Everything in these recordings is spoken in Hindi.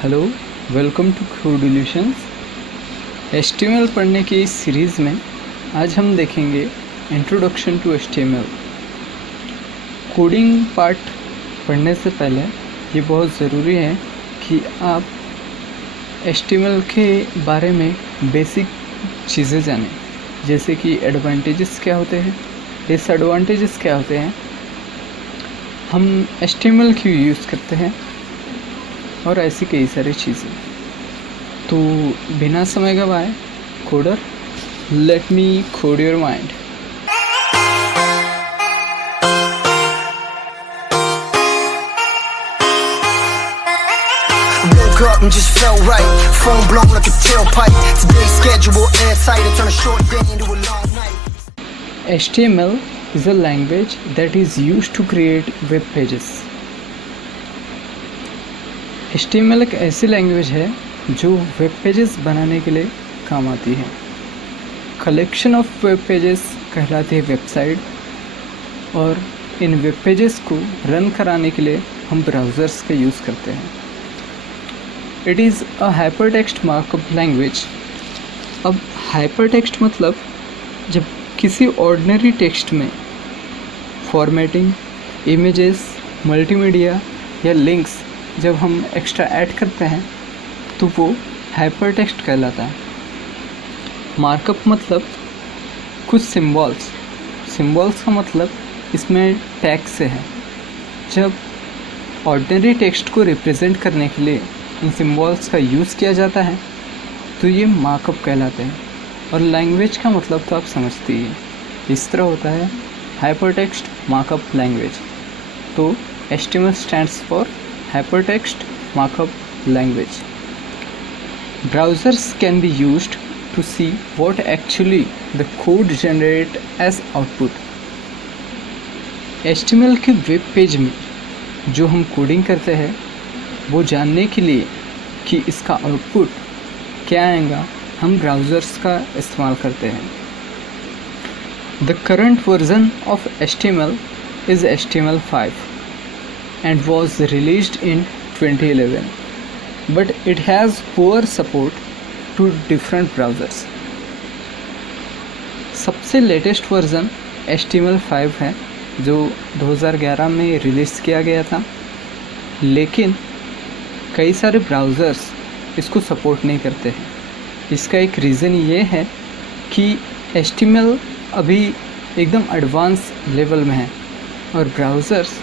Hello, welcome to Codelutions. HTML पढ़ने की इस सीरीज़ में आज हम देखेंगे introduction to HTML। Coding part पढ़ने से पहले ये बहुत ज़रूरी है कि आप HTML के बारे में बेसिक चीज़ें जानें, जैसे कि एडवांटेजेस क्या होते हैं, डिसएडवांटेजेस क्या होते हैं, हम HTML क्यों यूज़ करते हैं और ऐसी कई सारी चीज़ें। तो बिना समय गवाए coder, let me code your mind. Woke up and just felt right. Phone blown like a tailpipe. Today's schedule airtight. I turn a short day into a long night. HTML is a language that is used to create web pages. HTML एक ऐसी लैंग्वेज है जो वेब पेजेस बनाने के लिए काम आती है। कलेक्शन ऑफ वेब पेजेस कहलाती है वेबसाइट, और इन वेब पेजेस को रन कराने के लिए हम ब्राउज़र्स का यूज़ करते हैं। It is a hypertext markup language. अब हाइपरटेक्स्ट मतलब जब किसी ऑर्डिनरी टेक्स्ट में फॉर्मेटिंग, इमेजेस, मल्टीमीडिया या लिंक्स जब हम एक्स्ट्रा ऐड करते हैं तो वो हाइपरटेक्स्ट कहलाता है। मार्कअप मतलब कुछ सिम्बॉल्स का मतलब इसमें टैग से है। जब ऑर्डिनरी टेक्स्ट को रिप्रेजेंट करने के लिए इन सिम्बॉल्स का यूज़ किया जाता है तो ये मार्कअप कहलाते हैं। और लैंग्वेज का मतलब तो आप समझते ही हैं, इस तरह होता है हाइपरटेक्स्ट मार्कअप लैंग्वेज। तो HTML stands for Hypertext Markup Language. Browsers can be used to see what actually the code generate as output. HTML के वेब पेज में जो हम कोडिंग करते हैं वो जानने के लिए कि इसका आउटपुट क्या आएगा, हम ब्राउज़र्स का इस्तेमाल करते हैं। The current version of HTML is HTML5 and was released in 2011, but it has poor support to different browsers. सबसे लेटेस्ट वर्ज़न HTML5 है जो 2011 में रिलीज़ किया गया था, लेकिन कई सारे ब्राउज़र्स इसको सपोर्ट नहीं करते हैं। इसका एक रीज़न ये है कि HTML अभी एकदम एडवांस लेवल में है और ब्राउज़र्स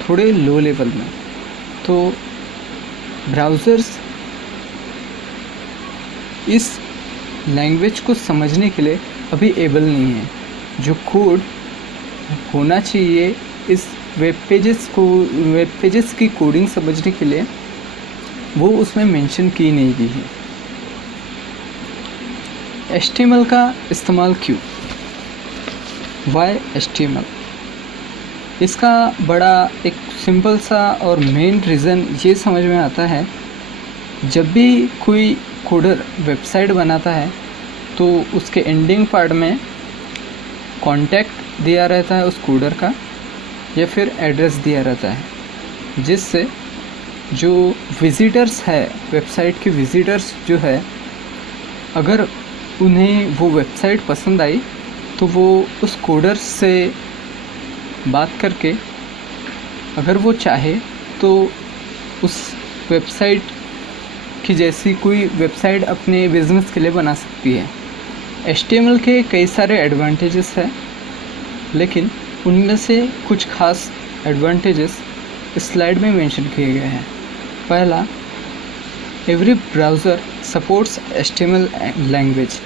थोड़े लो लेवल में। तो ब्राउज़र्स इस लैंग्वेज को समझने के लिए अभी एबल नहीं है। जो कोड होना चाहिए इस वेब पेजेस की कोडिंग समझने के लिए वो उसमें मेंशन की नहीं गई है। HTML का इस्तेमाल क्यों? Why HTML? इसका बड़ा एक सिंपल सा और मेन रीज़न ये समझ में आता है, जब भी कोई कोडर वेबसाइट बनाता है तो उसके एंडिंग पार्ट में कॉन्टैक्ट दिया रहता है उस कोडर का, या फिर एड्रेस दिया रहता है, जिससे जो विज़िटर्स है, वेबसाइट के विज़िटर्स जो है, अगर उन्हें वो वेबसाइट पसंद आई तो वो उस कोडर से बात करके अगर वो चाहे तो उस वेबसाइट की जैसी कोई वेबसाइट अपने बिज़नेस के लिए बना सकती है। HTML के कई सारे एडवांटेजेस हैं, लेकिन उनमें से कुछ खास एडवांटेजेस इस स्लाइड में मेंशन किए गए हैं। पहला, every browser supports HTML language.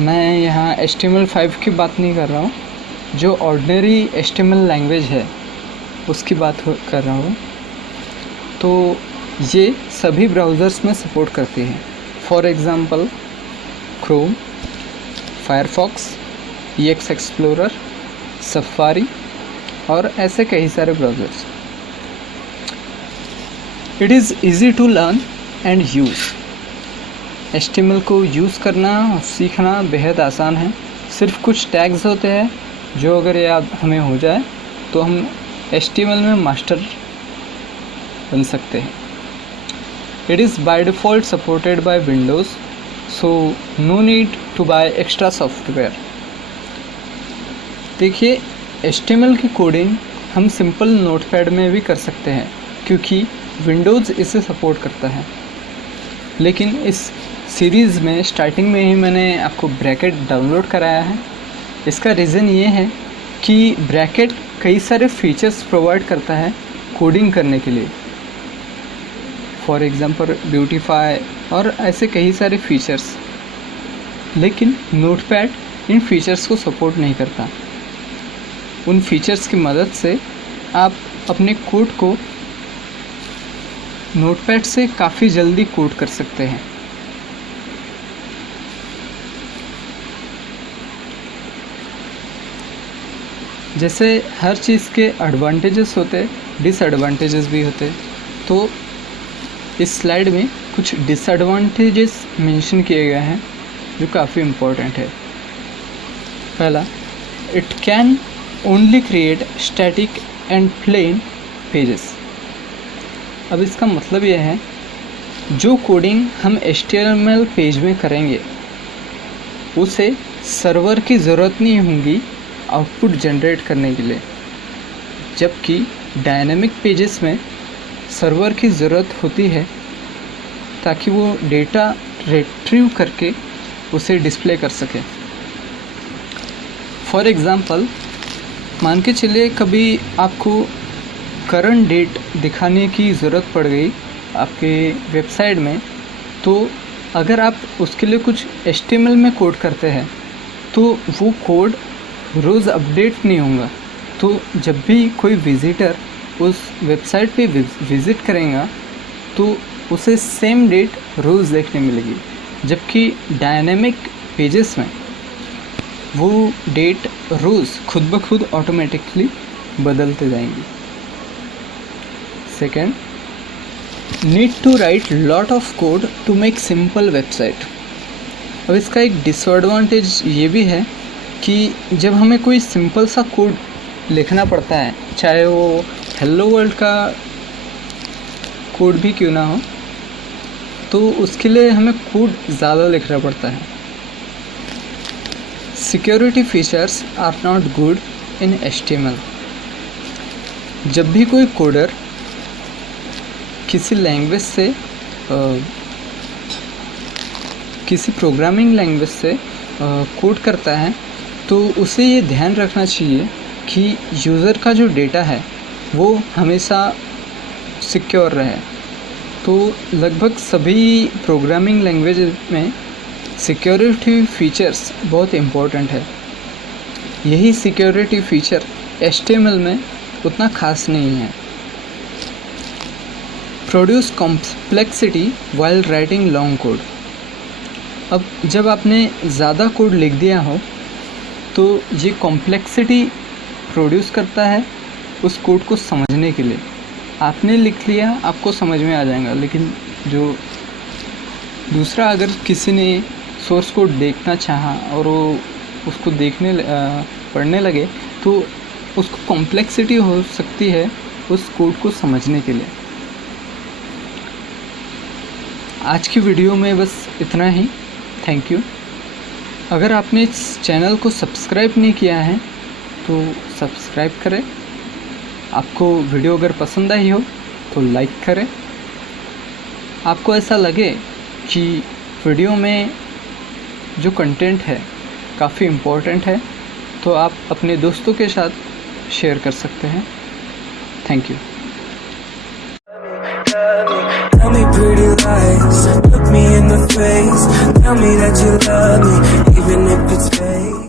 मैं यहाँ HTML5 की बात नहीं कर रहा हूँ, जो ऑर्डिनरी HTML लैंग्वेज है उसकी बात कर रहा हूँ। तो ये सभी ब्राउज़र्स में सपोर्ट करती हैं। For example Chrome, Firefox, EX explorer, Safari और ऐसे कई सारे browsers. It is easy to learn and use. HTML को यूज़ करना और सीखना बेहद आसान है। सिर्फ कुछ टैग्स होते हैं जो अगर याद हमें हो जाए तो हम HTML में मास्टर बन सकते हैं। It is by default supported by Windows, so no need to buy extra software. देखिए, HTML की कोडिंग हम सिंपल नोटपैड में भी कर सकते हैं क्योंकि विंडोज़ इसे सपोर्ट करता है। लेकिन इस सीरीज़ में स्टार्टिंग में ही मैंने आपको ब्रैकेट डाउनलोड कराया है। इसका रीज़न ये है कि ब्रैकेट कई सारे फीचर्स प्रोवाइड करता है कोडिंग करने के लिए, फॉर एग्ज़ाम्पल ब्यूटीफाई और ऐसे कई सारे फीचर्स। लेकिन नोटपैड इन फीचर्स को सपोर्ट नहीं करता। उन फीचर्स की मदद से आप अपने कोड को नोटपैड से काफ़ी जल्दी कोड कर सकते हैं। जैसे हर चीज़ के एडवांटेजेस होते, डिसएडवांटेजेस भी होते, तो इस स्लाइड में कुछ डिसएडवांटेजेस मेंशन किए गए हैं जो काफ़ी इम्पोर्टेंट है। पहला, it can only create static and plain pages. अब इसका मतलब यह है, जो कोडिंग हम HTML पेज में करेंगे उसे सर्वर की ज़रूरत नहीं होगी आउटपुट जनरेट करने के लिए, जबकि डायनेमिक पेजेस में सर्वर की ज़रूरत होती है ताकि वो डेटा रिट्रीव करके उसे डिस्प्ले कर सके। फॉर एग्ज़ाम्पल, मान के चलिए कभी आपको करंट डेट दिखाने की ज़रूरत पड़ गई आपके वेबसाइट में, तो अगर आप उसके लिए कुछ HTML में कोड करते हैं तो वो कोड रोज़ अपडेट नहीं होगा। तो जब भी कोई विज़िटर उस वेबसाइट पे विज़िट करेगा तो उसे सेम डेट रोज़ देखने मिलेगी, जबकि डायनेमिक पेजेस में वो डेट रोज़ खुद ब खुद ऑटोमेटिकली बदलते जाएंगी। Second, need to write lot of code to make simple website. अब इसका एक डिसएडवांटेज ये भी है कि जब हमें कोई सिंपल सा कोड लिखना पड़ता है, चाहे वो हेलो वर्ल्ड का कोड भी क्यों ना हो, तो उसके लिए हमें कोड ज़्यादा लिखना पड़ता है। Security features are not good in HTML। जब भी कोई कोडर किसी लैंग्वेज से किसी प्रोग्रामिंग लैंग्वेज से कोड करता है तो उसे ये ध्यान रखना चाहिए कि यूज़र का जो डेटा है वो हमेशा सिक्योर रहे। तो लगभग सभी प्रोग्रामिंग लैंग्वेज में सिक्योरिटी फीचर्स बहुत इम्पोर्टेंट है। यही सिक्योरिटी फीचर HTML में उतना खास नहीं है। Produce complexity while writing long code. अब जब आपने ज़्यादा कोड लिख दिया हो तो ये कॉम्प्लेक्सिटी प्रोड्यूस करता है उस कोड को समझने के लिए। आपने लिख लिया, आपको समझ में आ जाएगा, लेकिन जो दूसरा अगर किसी ने सोर्स कोड देखना चाहा और वो उसको पढ़ने लगे तो उसको कॉम्प्लेक्सिटी हो सकती है उस कोड को समझने के लिए। आज की वीडियो में बस इतना ही। Thank you. अगर आपने इस चैनल को सब्सक्राइब नहीं किया है तो सब्सक्राइब करें। आपको वीडियो अगर पसंद आई हो तो लाइक करें। आपको ऐसा लगे कि वीडियो में जो कंटेंट है काफ़ी इम्पोर्टेंट है तो आप अपने दोस्तों के साथ शेयर कर सकते हैं। Thank you. Tell me pretty lies, look me in the face, tell me that you love me, even if it's fake.